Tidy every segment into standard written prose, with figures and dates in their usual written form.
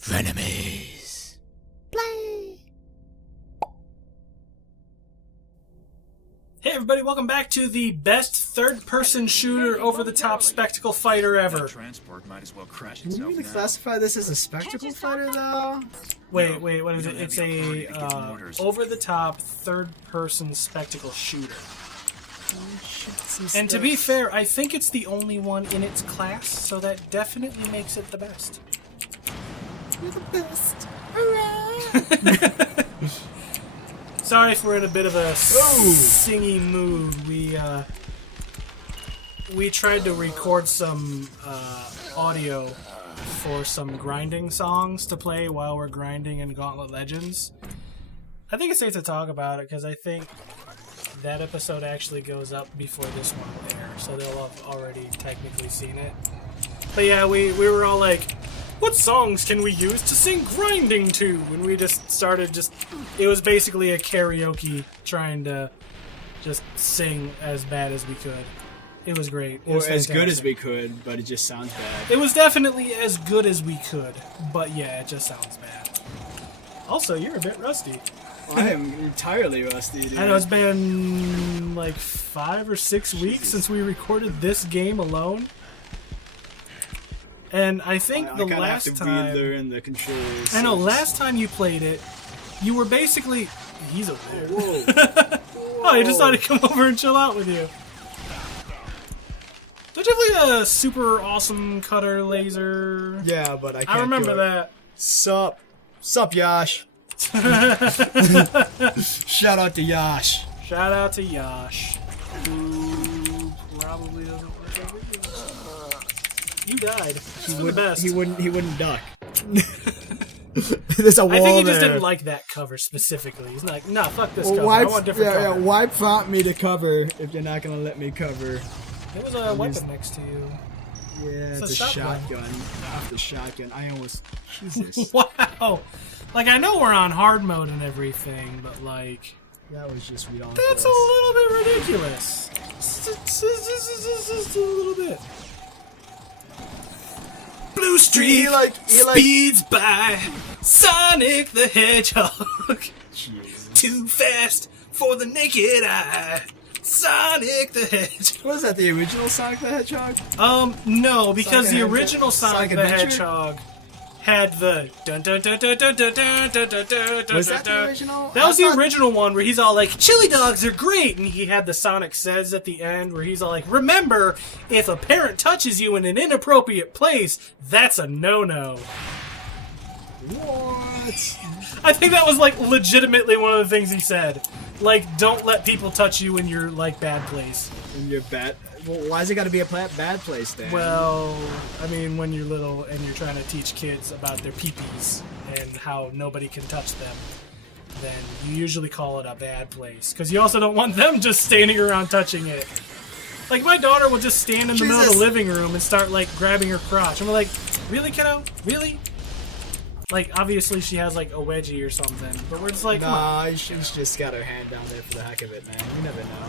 Frenemies. Play. Hey everybody, welcome back to the best third-person shooter over-the-top spectacle fighter ever. Transport might as well crash Can itself you now. classify this as a spectacle fighter, though? Wait, what is it? It's a over-the-top third-person spectacle shooter. And to be fair, I think it's the only one in its class, so that definitely makes it the best. You're the best. Hooray! Sorry if we're in a bit of a singy mood. We tried to record some audio for some grinding songs to play while we're grinding in Gauntlet Legends. I think it's safe to talk about it because I think that episode actually goes up before this one will air, so they'll have already technically seen it. But yeah, we were all like, what songs can we use to sing grinding to? And we just started it was basically a karaoke trying to just sing as bad as we could. It was great. It Or was as good fantastic. as we could, but it just sounds bad. It was definitely as good as we could, but yeah, it just sounds bad. Also, you're a bit rusty. I am entirely rusty, dude. I know it's been like 5 or 6 weeks since we recorded this game alone. And I think the last have to time... relearn the controls. I know, last time you played it, you were basically... He's over there. Whoa. Oh, he just thought he'd come over and chill out with you. Don't you have like a super awesome cutter laser? Yeah, but I can't I remember do it. that. Sup, Yash. Shout out to Yash. Shout out to Yash, who probably doesn't work every day. You died. He's the best. He wouldn't duck. There's a wall I think he just there. didn't like that cover specifically. He's like, nah, fuck this Well, cover. why, I want a different cover. why prompt me to cover if you're not gonna let me cover? There was a weapon next to you. Yeah, It's it's, a a shotgun. shotgun. Off the shotgun. I almost. Jesus. Wow. Like, I know we're on hard mode and everything, but like... That was just ridiculous. That's a little bit ridiculous. Just a little bit. Blue Streak speeds by Sonic the Hedgehog. Jesus. Too fast for the naked eye. Sonic the Hedgehog. Was that the original Sonic the Hedgehog? No, because Sonic the Adventure? original Sonic Sonic the Adventure? Hedgehog had the dun dun dun dun dun dun dun dun dun dun. Was that the original? That was I the thought- original one where he's all like, chili dogs are great, and he had the Sonic Says at the end where he's all like, remember, if a parent touches you in an inappropriate place, that's a no-no. What? I think that was like legitimately one of the things he said. Like, don't let people touch you in your like bad place. In your bad. Well, why is it got to be a bad place then? Well, I mean, when you're little and you're trying to teach kids about their peepees and how nobody can touch them, then you usually call it a bad place. Because you also don't want them just standing around touching it. Like, my daughter will just stand in the middle of the living room and start, like, grabbing her crotch. And we're like, really, kiddo? Really? Like, obviously she has, like, a wedgie or something. But we're just like, come on. Nah, she's just got her hand down there for the heck of it, man. You never know.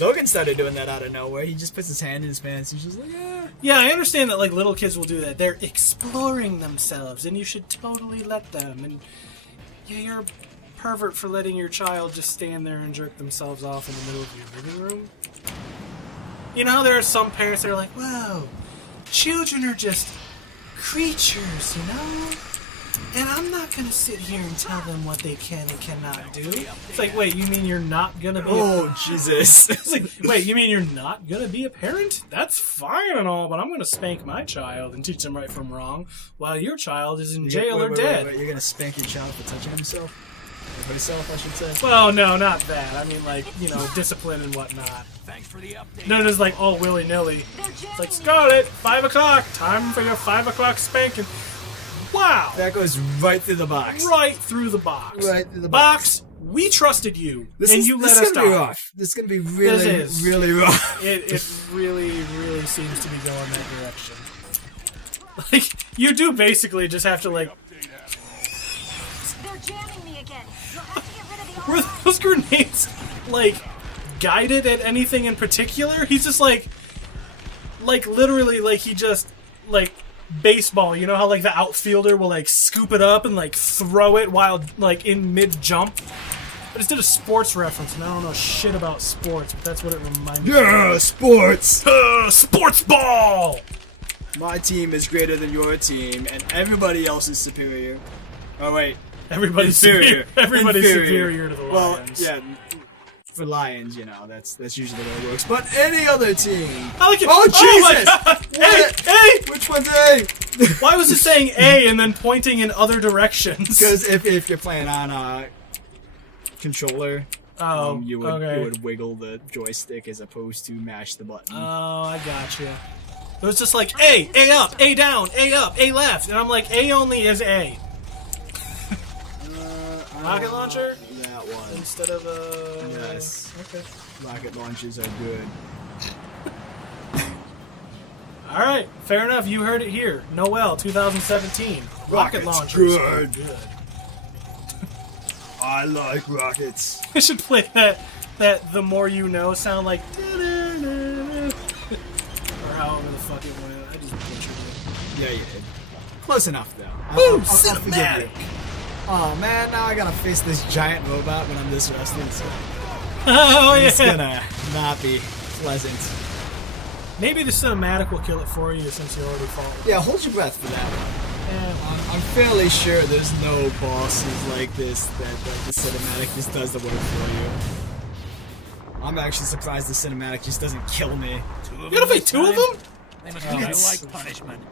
Logan started doing that out of nowhere. He just puts his hand in his pants. He's just like, yeah. Yeah, I understand that, like, little kids will do that. They're exploring themselves, and you should totally let them. And, yeah, you're a pervert for letting your child just stand there and jerk themselves off in the middle of your living room. You know how there are some parents that are like, whoa, children are just creatures, you know? And I'm not going to sit here and tell them what they can and cannot do. It's like, wait, you mean you're not going to be Oh, Jesus. It's like, wait, you mean you're not going to be a parent? That's fine and all, but I'm going to spank my child and teach them right from wrong while your child is in jail or dead. Wait, you're going to spank your child for touching himself? Or himself, I should say. Well, no, not that. I mean, like, you know, discipline and whatnot. Thanks for the update. Not just like all willy-nilly. It's like, Scarlet, 5 o'clock, time for your 5 o'clock spanking. Wow! That goes right through the box. Right through the box. Right through the box. We trusted you, This and is, you this let is us gonna be die. rough. This is gonna be really, This is. really rough. It really, really seems to be going that direction. Like, you do basically just have to, like... They're jamming me again. You'll have to get rid of the Were those grenades, like, guided at anything in particular? He's just, like, literally, like, he just, like, baseball. You know how like the outfielder will like scoop it up and like throw it while like in mid jump. I just did a sports reference, and I don't know shit about sports, but that's what it reminded me. Yeah, sports. Sports ball. My team is greater than your team, and everybody else is superior. Oh wait, Everybody's inferior. Everybody's Inferior. superior to the Well, Lions. yeah. For Lions, you know, that's usually the way it works. But any other team. I like it. Oh, my Jesus! God. What? Hey! Which one's A? Why was it saying A and then pointing in other directions? Because if you're playing on a controller, you would wiggle the joystick as opposed to mash the button. Oh, I gotcha. It was just like A up, A down, A up, A left, and I'm like A only is A. Rocket launcher? That one. Instead of a... Yes. Okay. Rocket launches are good. Alright, fair enough. You heard it here. Noel, 2017. Rocket Rockets, launchers. good. I like rockets. I should play that The More You Know sound like... Or however the fuck it went. I just butchered it. Yeah, you did. Close enough, though. Woo! I'll forgive Cinematic! you. Oh man, now I gotta face this giant robot when I'm this rested, so Oh, it's yeah. gonna not be pleasant. Maybe the cinematic will kill it for you since you already fought. Yeah, hold your breath for that one. Yeah. I'm fairly sure there's no bosses like this that the cinematic just does the work for you. I'm actually surprised the cinematic just doesn't kill me. You gotta fight two of them? They must Oh, really that's- like punishment.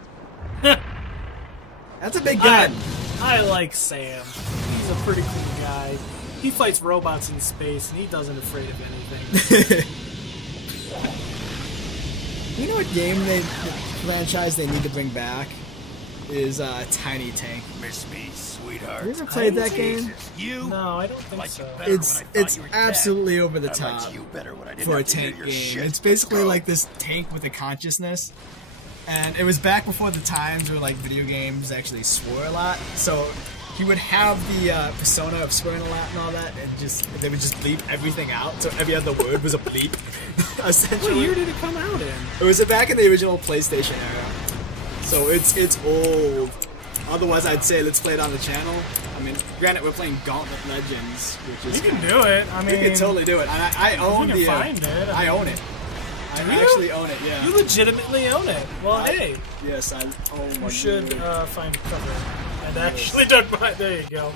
That's a big gun. I like Sam. He's a pretty cool guy. He fights robots in space, and he doesn't afraid of anything. You know what game franchise they need to bring back is Tiny Tank. Miss me, sweetheart. Have you ever played that game? You No, I don't think like so. you better when I It's thought you were dead. absolutely over the I top liked you better when I didn't for a have to hear tank your game. shit. It's basically Go. like this tank with a consciousness. And it was back before the times where like video games actually swore a lot. So he would have the persona of swearing a lot and all that, and they would just bleep everything out. So every other word was a bleep. Essentially, What year did it come out in? it was back in the original PlayStation era. So it's old. Otherwise, I'd say let's play it on the channel. I mean, granted, we're playing Gauntlet Legends, which is You can do it. I mean, we can totally do it. And I own can the. find it, I own it. I you? actually own it. Yeah. You legitimately own it. Well, hey, Yes, I. Oh my. you should God. find cover. And actually done by. There you go.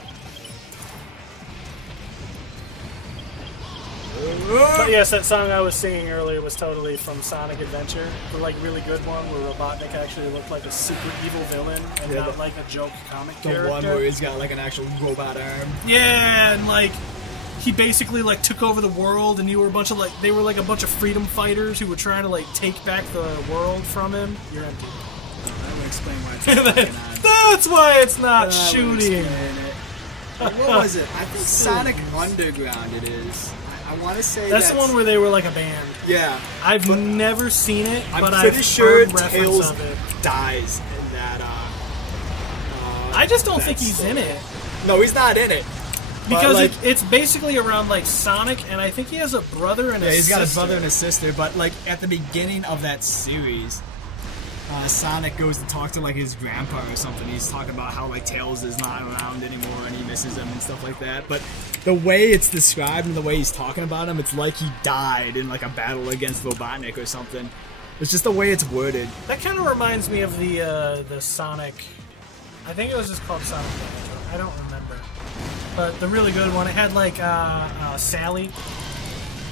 But yes, that song I was singing earlier was totally from Sonic Adventure, the like really good one where Robotnik actually looked like a super evil villain and Yeah, not like a joke comic The character. one where he's got like an actual robot arm. Yeah, and like he basically like took over the world, and you were a bunch of like they were like a bunch of freedom fighters who were trying to like take back the world from him. You're empty. I would explain why it's not working on. That's why it's not I would shooting. explain it. What was it? I think Sonic Underground. It is. I want to say That's the one where they were like a band. Yeah, I've never seen it, I'm but pretty I've sure heard reference Tails of it. dies in that. I just don't that think he's in story. it No, he's not in it. But, because like, it's basically around like Sonic, and I think he has a brother and yeah, a he's got a sister. brother and a sister. But like at the beginning of that series, Sonic goes to talk to like his grandpa or something. He's talking about how like Tails is not around anymore and he misses him and stuff like that. But the way it's described and the way he's talking about him, it's like he died in like a battle against Robotnik or something. It's just the way it's worded. That kind of reminds me of the Sonic. I think it was just called Sonic Adventure. I don't remember, but the really good one. It had like Sally.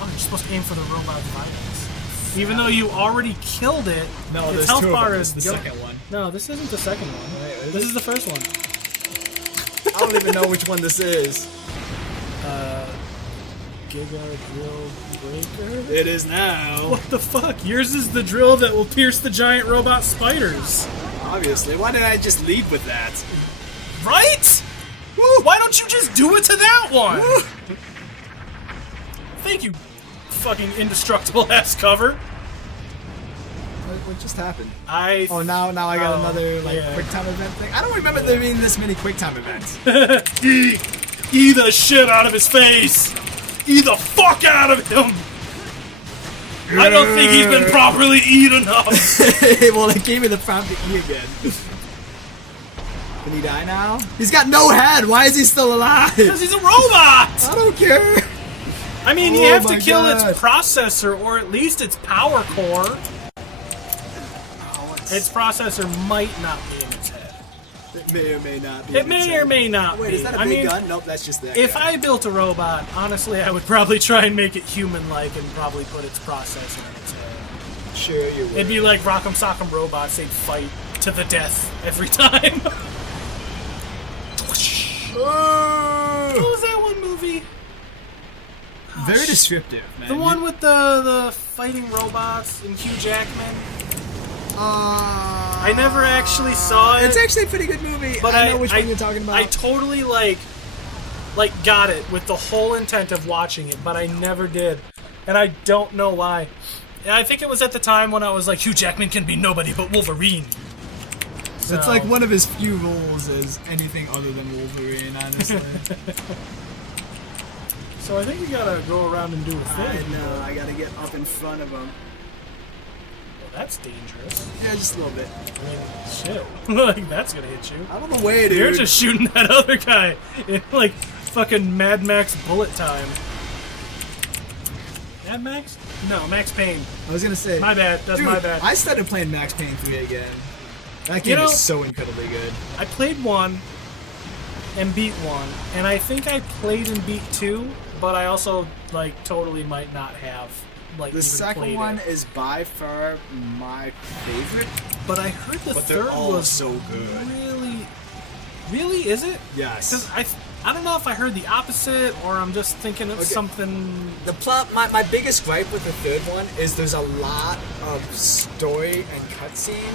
Oh, you're supposed to aim for the robot violence. Even though you already killed it, No, its there's health two of bar them. is This is the go- second one. No, this isn't the second one. Wait, This is the first one. I don't even know which one this is. Giga Drill Breaker? It is now. What the fuck? Yours is the drill that will pierce the giant robot spiders. Obviously. Why didn't I just lead with that? Right? Why don't you just do it to that one? Thank you, fucking indestructible ass cover. What just happened? Oh, now I got Oh, another like yeah. quick time event thing. I don't remember there being this many quick time events. E the shit out of his face. E the fuck out of him. I don't think he's been properly eaten enough. Well, it gave me the prompt to E again. Can he die now? He's got no head. Why is he still alive? Because he's a robot! I don't care. I mean, you Oh have to my kill God. its processor, or at least its power core. Its processor might not be in its head. It may or may not be. It may or may not Wait, be. is that a I big mean, gun? Nope, that's just that. if guy. I built a robot, honestly, I would probably try and make it human-like and probably put its processor in its head. Sure, you would. It'd be like Rock'em Sock'em Robots. They'd fight to the death every time. What was that one movie? Very descriptive, man. The one with the fighting robots and Hugh Jackman. I never actually saw it. It's actually a pretty good movie. But I know which one you're talking about. I totally like got it with the whole intent of watching it, but I never did, and I don't know why. And I think it was at the time when I was like, Hugh Jackman can be nobody but Wolverine. So, It's like one of his few roles as anything other than Wolverine, honestly. So I think we gotta go around and do a I thing. know, I gotta get up in front of him. Well, that's dangerous. Yeah, just a little bit. I mean, shit. Like, that's gonna hit you. Out of the way, dude. You're just shooting that other guy in, like, fucking Mad Max bullet time. Mad Max? No, Max Payne. I was gonna say. My bad. That's dude, my bad. I started playing Max Payne 3 again. That game You know- is so incredibly good. I played 1 and beat 1, and I think I played and beat 2, but I also, like, totally might not have, like, The even second played one it. is by far my favorite. But I heard the But they're third all was so good. Really, is it? Yes. Because I don't know if I heard the opposite, or I'm just thinking of Okay. something. The plot, my biggest gripe with the third one is there's a lot of story and cutscene,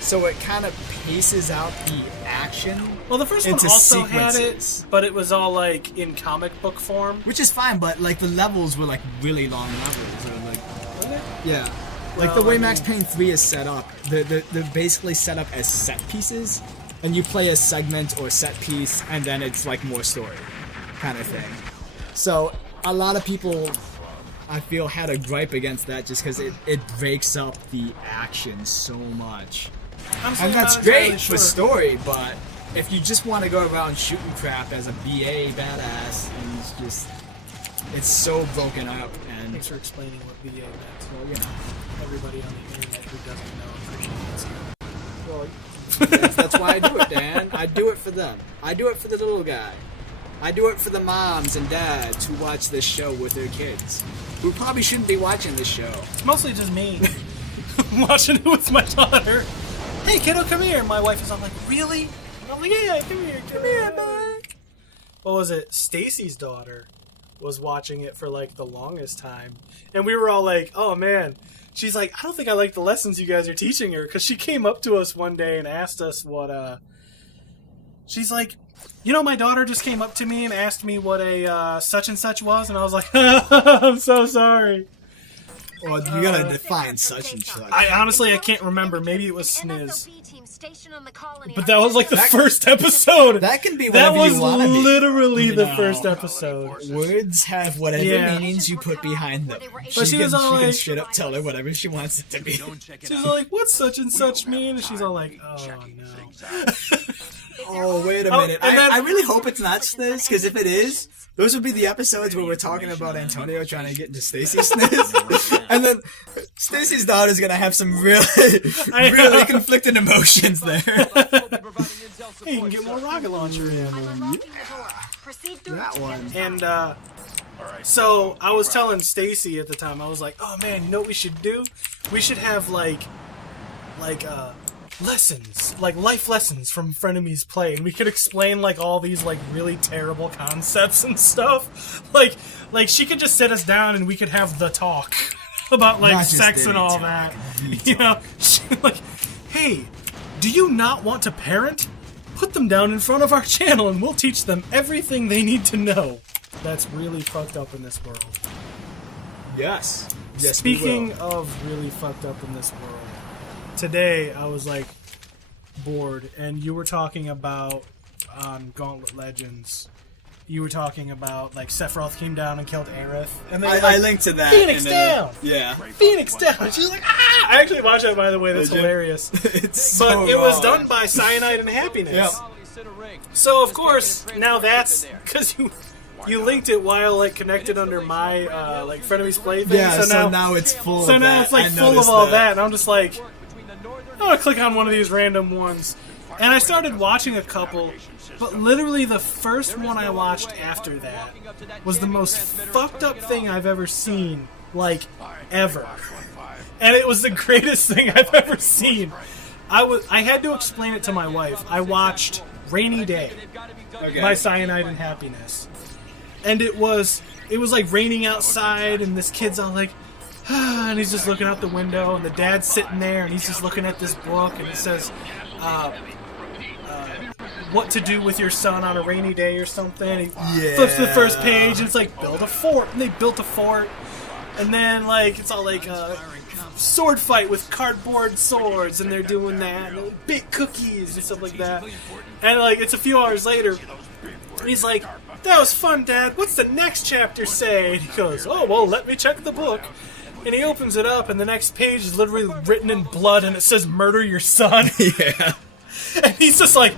so it kind of paces out the action, Well, the first one into also had sequences. it, but it was all like in comic book form. which is fine. But like the levels were like really long levels, or like yeah, like the Well, way I Max mean- Payne 3 is set up, they're basically set up as set pieces, and you play a segment or set piece, and then it's like more story, kind of thing. So a lot of people, I feel, had a gripe against that just because it breaks up the action so much. Honestly, And I'm that's not great entirely for sure. story, but if you just want to go around shooting crap as a BA badass, and it's so broken up, and Thanks for explaining what VA meant. well, you know, Everybody on the internet who doesn't know appreciates you. well, that's why I do it, Dan. I do it for them. I do it for the little guy. I do it for the moms and dads who watch this show with their kids, who probably shouldn't be watching this show. It's mostly just me watching it with my daughter. Hey, kiddo, come here. My wife is all like, really? And I'm like, yeah, come here, man. What was it? Stacy's daughter was watching it for like the longest time, and we were all like, oh man. She's like, I don't think I like the lessons you guys are teaching her, because she came up to us one day and asked us what she's like, you know, my daughter just came up to me and asked me what a such and such was, and I was like, I'm so sorry. Well, you gotta define such and such. I honestly, I can't remember. Maybe it was Sniz. But But that was like the first episode. That can be That whatever was you want to be. literally the know. first episode. Words have whatever Yeah. meanings you put behind them. But she was all she can like- straight up tell her whatever she wants it to be. She's like, what's such and such mean? And she's all like, oh no. Oh, wait a Oh, minute. and then- I really hope it's not Sniz, because if it is, those would be the episodes where we're talking about Antonio trying to get into Stacy's Sniz. And then Stacy's daughter's gonna have some really, I know. really conflicting emotions there. Hey, you can get more rocket launcher in. That one. And so I was telling Stacy at the time, I was like, oh man, you know what we should do? We should have like lessons, like life lessons from Frenemies Play, and we could explain like all these like really terrible concepts and stuff. Like she could just sit us down and we could have the talk about like Not just sex any and all talk, that. the You know, she, like, hey, do you not want to parent? Put them down in front of our channel and we'll teach them everything they need to know. That's really fucked up in this world. Yes. Yes, Speaking we will. of really fucked up in this world, today I was like bored, and you were talking about on Gauntlet Legends. You were talking about like Sephiroth came down and killed Aerith, and then I linked to that. Phoenix and then- down! Yeah. Phoenix down. She's like, ah! I actually watched that, by the way. That's Did you? hilarious. It's But so it was wrong. done by Cyanide and Happiness. Yep. So of course now that's because you linked it while like connected under my like frenemies play thing. Yeah, so now it's full. So of now that. it's like I full of noticed all that, and I'm just like, I'm gonna click on one of these random ones, and I started watching a couple. But literally the first one I watched after that was the most fucked up thing I've ever seen, like, ever. And it was the greatest thing I've ever seen. I had to explain it to my wife. I watched Rainy Day by Cyanide and Happiness. And it was like raining outside, and this kid's all like, and he's just looking out the window, and the dad's sitting there, and he's just looking at this book, and it says, what to do with your son on a rainy day or something. He flips to the first page, and it's like, build a fort. And they built a fort. And then, like, it's all like a sword fight with cardboard swords, and they're doing that. And they bake cookies and stuff like that. And, like, it's a few hours later, and he's like, that was fun, Dad. What's the next chapter say? And he goes, oh, well, let me check the book. And he opens it up, and the next page is literally written in blood, and it says, murder your son. Yeah. And he's just like,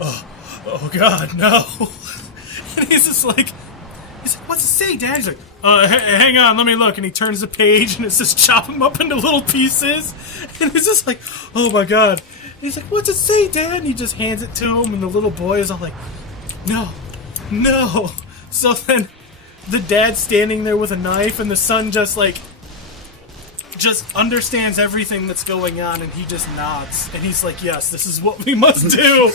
oh God, no. And he's like, what's it say, Dad? He's like, hang on, let me look. And he turns the page, and it says, chop him up into little pieces. And he's just like, oh my God. And he's like, what's it say, Dad? And he just hands it to him, and the little boy is all like, no. So then the dad's standing there with a knife, and the son just understands everything that's going on, and he just nods, and he's like, yes, this is what we must do.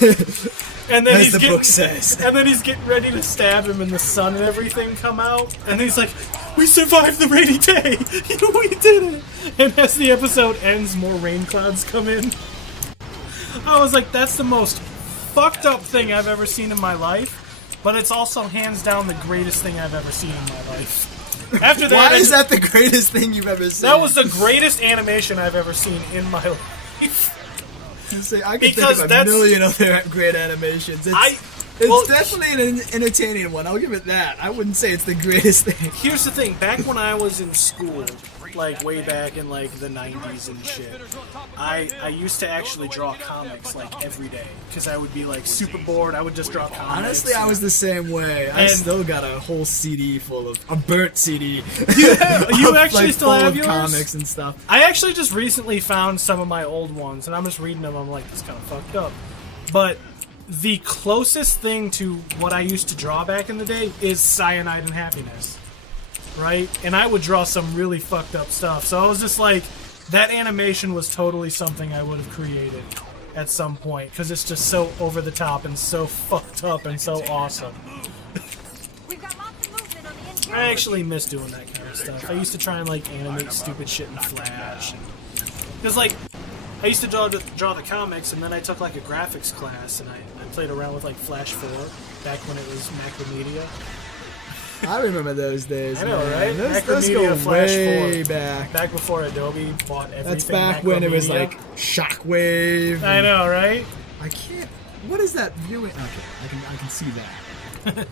And then As the book says. And then he's getting ready to stab him, and the sun and everything come out, and he's like, we survived the rainy day. We did it. And as the episode ends, more rain clouds come in. I was like, that's the most fucked up thing I've ever seen in my life, but it's also hands down the greatest thing I've ever seen in my life. After that, Why is that the greatest thing you've ever seen? that was the greatest animation I've ever seen in my life. I can think of a million other great animations. It's definitely an entertaining one. I'll give it that. I wouldn't say it's the greatest thing. Here's the thing. Back when I was in school, like way back in like the 90s and shit, I used to actually draw comics like every day because I would be like super bored. I would just draw comics. Honestly, I was the same way. I still got a whole CD full of a burnt CD. You actually like, still have yours? Comics and stuff. I actually just recently found some of my old ones, and I'm just reading them. I'm like, this kind of fucked up. But the closest thing to what I used to draw back in the day is Cyanide and Happiness. Right? And I would draw some really fucked up stuff. So I was just like, that animation was totally something I would have created at some point, because it's just so over the top and so fucked up and so awesome. We've got lots of movement on the interior. I actually miss doing that kind of stuff. I used to try and like animate stupid shit in Flash. Because like, I used to draw the comics, and then I took like a graphics class, and I played around with like Flash 4 back when it was Macromedia. I remember those days. I know, man. right? Those Macromedia go Flash way 4. back. Back before Adobe bought everything. That's back when it was Macromedia. like Shockwave. I know, right? I can't. What is that viewing? Okay, I can see that.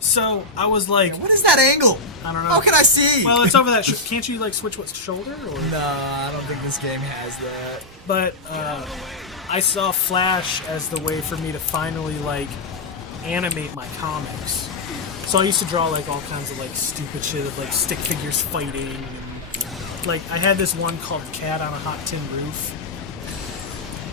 So I was like, What is that angle? I don't know. How can I see? Well, it's over that. Can't you like switch what shoulder? Or? Nah, I don't think this game has that. But I saw Flash as the way for me to finally like animate my comics. So I used to draw like all kinds of like stupid shit of like stick figures fighting, and like I had this one called Cat on a Hot Tin Roof,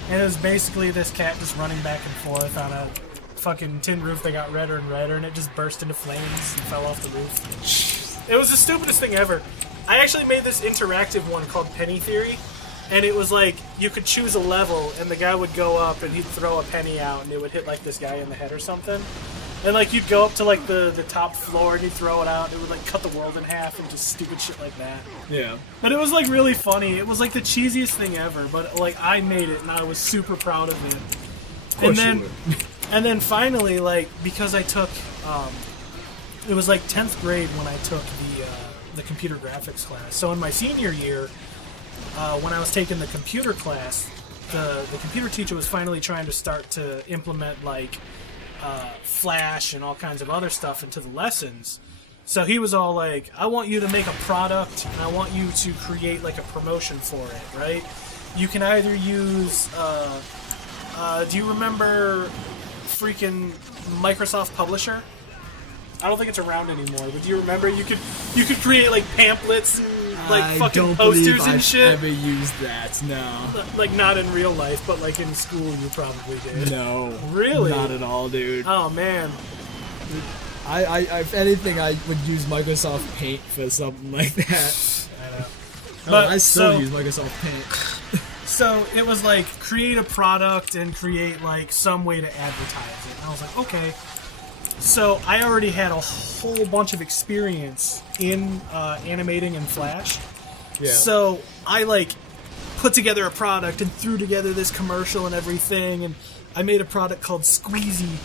and it was basically this cat just running back and forth on a fucking tin roof that got redder and redder, and it just burst into flames and fell off the roof. It was the stupidest thing ever. I actually made this interactive one called Penny Theory, and it was like you could choose a level, and the guy would go up and he'd throw a penny out, and it would hit like this guy in the head or something. And like you'd go up to like the top floor and you'd throw it out, and it would like cut the world in half and just stupid shit like that. Yeah. But it was like really funny. It was like the cheesiest thing ever, but like I made it and I was super proud of it. Of course you would. And then finally, like, because I took, it was like 10th grade when I took the computer graphics class. So in my senior year, when I was taking the computer class, the computer teacher was finally trying to start to implement like Flash and all kinds of other stuff into the lessons. So he was all like, I want you to make a product, and I want you to create like a promotion for it, right? You can either use, do you remember freaking Microsoft Publisher? I don't think it's around anymore. But do you remember you could create like pamphlets and like fucking posters and shit? I don't believe I've ever used that. No. Like not in real life, but like in school you probably did. No. Really? Not at all, dude. Oh man. I if anything, I would use Microsoft Paint for something like that. I know. But I still use Microsoft Paint. So it was like create a product and create like some way to advertise it. And I was like, okay. So I already had a whole bunch of experience in animating in Flash. Yeah. So I like put together a product and threw together this commercial and everything, and I made a product called Squeezy,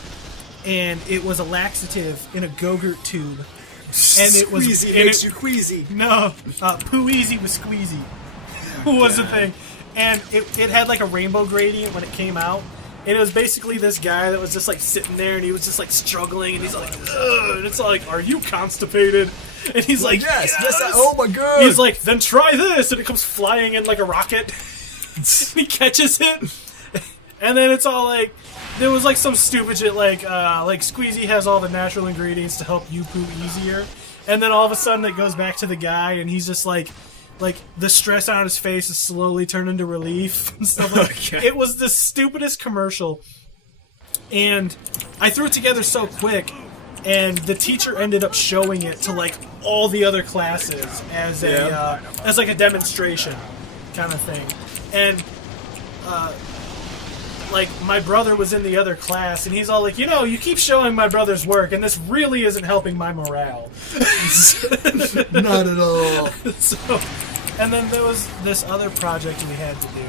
and it was a laxative in a Go-Gurt tube. And it was Squeezy and makes it- you queasy. No, Poo Easy was Squeezy. Was the thing. And it had like a rainbow gradient when it came out. And it was basically this guy that was just like sitting there and he was just like struggling and he's like, ugh, and it's like, are you constipated? And he's like, yes. oh my god. He's like, then try this, and it comes flying in like a rocket. And he catches it. And then it's all like, there was like some stupid shit like Squeezy has all the natural ingredients to help you poo easier. And then all of a sudden it goes back to the guy and he's just like the stress on his face is slowly turned into relief and stuff like that. Okay. It was the stupidest commercial. And I threw it together so quick, and the teacher ended up showing it to like all the other classes as as like a demonstration kind of thing. And like my brother was in the other class and he's all like, you keep showing my brother's work and this really isn't helping my morale. Not at all. So, and then there was this other project we had to do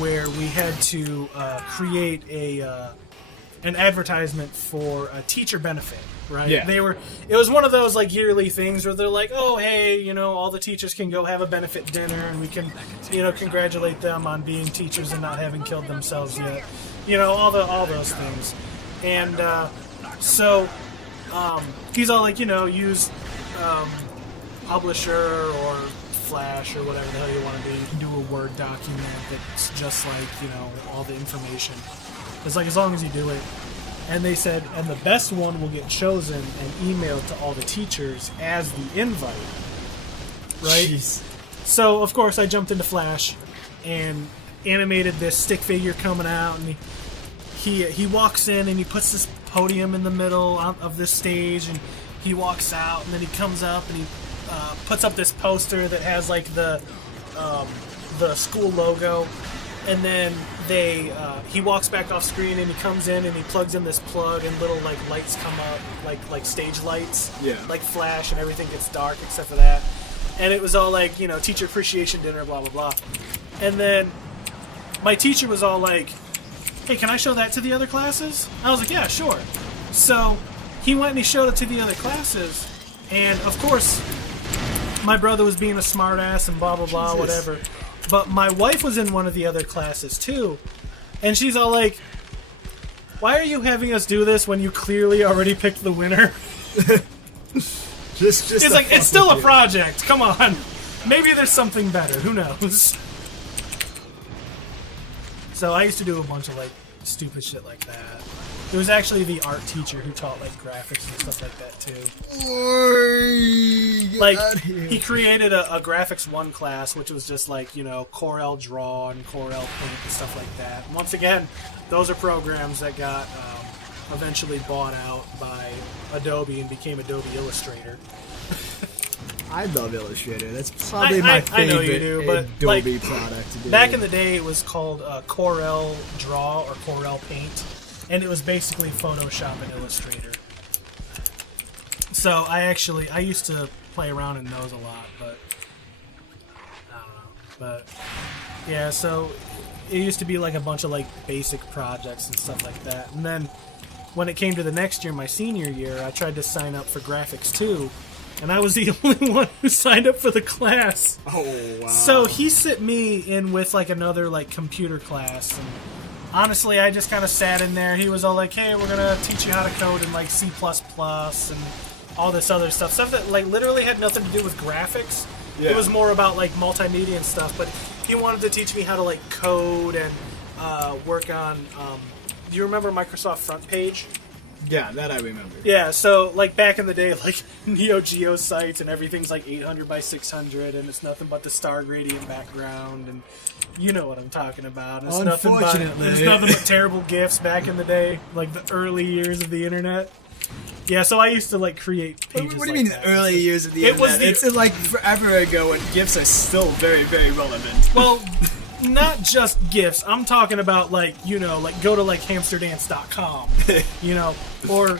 where we had to create an advertisement for a teacher benefit, right? Yeah. It was one of those like yearly things where they're like, oh hey, all the teachers can go have a benefit dinner and we can, congratulate them on being teachers and not having killed themselves yet. All those things. And so he's all like, use Publisher or Flash or whatever the hell you want to do. You can do a Word document that's just like, all the information. It's like as long as you do it. And they said, and the best one will get chosen and emailed to all the teachers as the invite. Right? Jeez. So, of course, I jumped into Flash and animated this stick figure coming out, and he walks in and he puts this podium in the middle of this stage, and he walks out, and then he comes up and he puts up this poster that has like the school logo, and then he walks back off screen and he comes in and he plugs in this plug and little like lights come up, like stage lights, like flash, and everything gets dark except for that. And it was all like, teacher appreciation dinner, blah blah blah. And then my teacher was all like, hey, can I show that to the other classes? I was like, yeah, sure. So he went and he showed it to the other classes, and of course my brother was being a smartass and blah blah blah, whatever. But my wife was in one of the other classes too, and she's all like, why are you having us do this when you clearly already picked the winner? Just It's like, it's still a project, come on. Maybe there's something better, who knows? So I used to do a bunch of like stupid shit like that. It was actually the art teacher who taught like graphics and stuff like that too. Like he created a graphics 1 class, which was just like, Corel Draw and Corel Paint and stuff like that. And once again, those are programs that got eventually bought out by Adobe and became Adobe Illustrator. I love Illustrator. That's probably my favorite I know you do, but Adobe like, product to do. Back in the day, it was called Corel Draw or Corel Paint, and it was basically Photoshop and Illustrator. So I used to play around in those a lot, but I don't know. But yeah, so it used to be like a bunch of like basic projects and stuff like that. And then when it came to the next year, my senior year, I tried to sign up for graphics too. And I was the only one who signed up for the class. Oh, wow. So he sent me in with like another like computer class, and honestly, I just kind of sat in there. He was all like, "Hey, we're gonna teach you how to code in like C++ and all this other stuff that like literally had nothing to do with graphics. Yeah. It was more about like multimedia and stuff." But he wanted to teach me how to like code and work on do you remember Microsoft Front Page? Yeah, that I remember. Yeah, so like back in the day, like Neo Geo sites and everything's like 800 by 600, and it's nothing but the star gradient background, and you know what I'm talking about. It's Unfortunately. it's nothing but terrible GIFs back in the day, like the early years of the internet. Yeah, so I used to like create pages. What do you like mean that. the early years of the It internet? was the- It's like forever ago, and GIFs are still very, very relevant. Well, not just GIFs. I'm talking about like, you know, like go to like hamsterdance.com, you know, or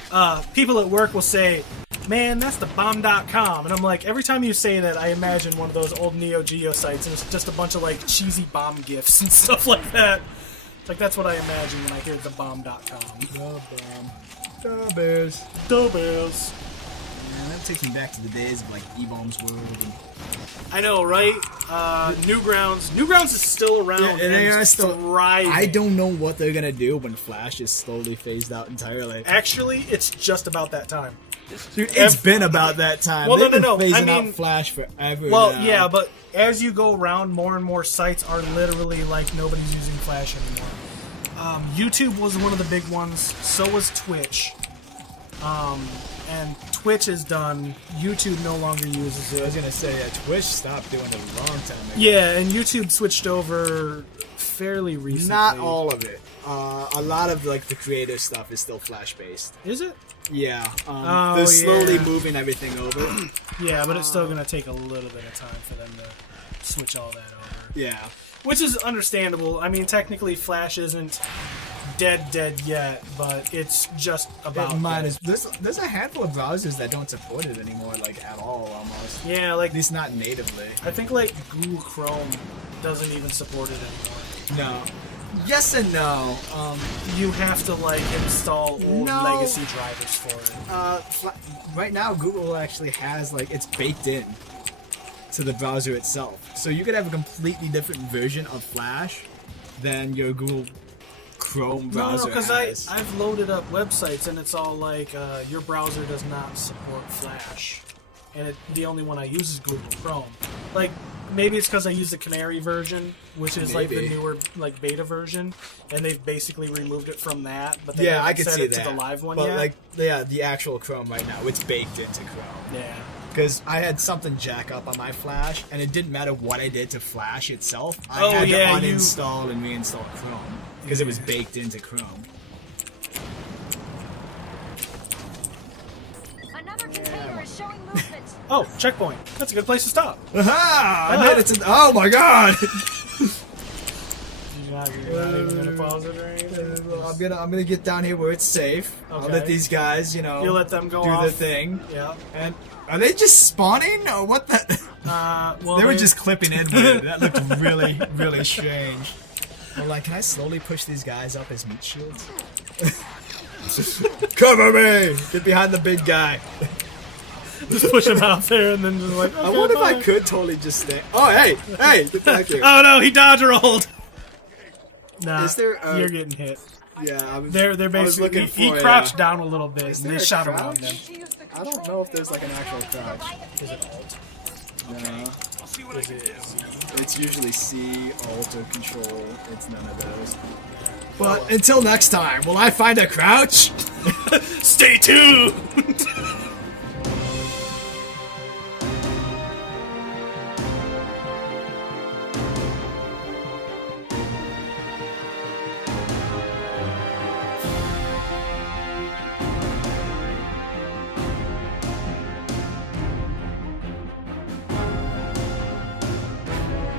people at work will say, man, that's the bomb.com. And I'm like, every time you say that, I imagine one of those old Neo Geo sites, and it's just a bunch of like cheesy bomb GIFs and stuff like that. Like, that's what I imagine when I hear the bomb.com. The bomb. The bears. The Bears. Man, that takes me back to the days of like E-Bombs World. And I know, right? Newgrounds. Newgrounds is still around Yeah, and they and are still thriving. I don't know what they're gonna do when Flash is slowly phased out entirely. Actually, it's just about that time. Dude, it's been about that time. Well, They've no, been phasing I mean- out Flash forever. Well, now. yeah, but as you go around, more and more sites are literally like nobody's using Flash anymore. YouTube was one of the big ones. So was Twitch. And Twitch is done. YouTube no longer uses I was it. gonna say Twitch stopped doing it a long time ago. Yeah, and YouTube switched over fairly recently. Not all of it. A lot of like the creative stuff is still Flash based. Is it? Yeah, Oh, they're slowly yeah. moving everything over. Yeah, but it's still going to take a little bit of time for them to switch all that over. Yeah, Which is understandable. I mean, technically, Flash isn't dead yet, but it's just about. there's a handful of browsers that don't support it anymore, like at all, almost. Yeah, like At least not natively. I think like Google Chrome doesn't even support it anymore. No. Yes and no. You have to like install old No. legacy drivers for it. Right now, Google actually has like it's baked in to the browser itself, so you could have a completely different version of Flash than your Google Chrome No, browser because has. I've loaded up websites and it's all like your browser does not support Flash, and the only one I use is Google Chrome. Like maybe it's because I use the Canary version, which is like the Maybe. newer like beta version, and they've basically removed it from that. But they Yeah, I haven't could set see it that. to the live one but yet. like, yeah, the actual Chrome right now, it's baked into Chrome. yeah. Because I had something jack up on my Flash, and it didn't matter what I did to Flash itself. I Oh, had yeah, to you- uninstall and reinstall Chrome because it was baked into Chrome. Another container is showing movement. Oh, checkpoint. That's a good place to stop. Aha! I made it to. Oh my god! You're not even gonna pause it or anything. I'm gonna get down here where it's safe. I'll Okay. let these guys, you know, You let them go do off. their thing. Yeah. And are they just spawning or what the? Well, They were just clipping in weird. That looked really, really strange. I'm like, can I slowly push these guys up as meat shields? Cover me! Get behind the big guy. just push him out there and then just like. I okay, wonder if I bye. could totally just stay. Oh, hey, get back here. Oh no, he dodge rolled. Nah, Is there, you're getting hit. Yeah, They're I was basically looking he for, crouched down a little bit is and there they a shot crouch? around him. I don't know if there's like an actual crouch. Is it alt? No. Is it Z? It's usually C, Alt, or Control. It's none of those. But until next time, will I find a crouch? Stay tuned.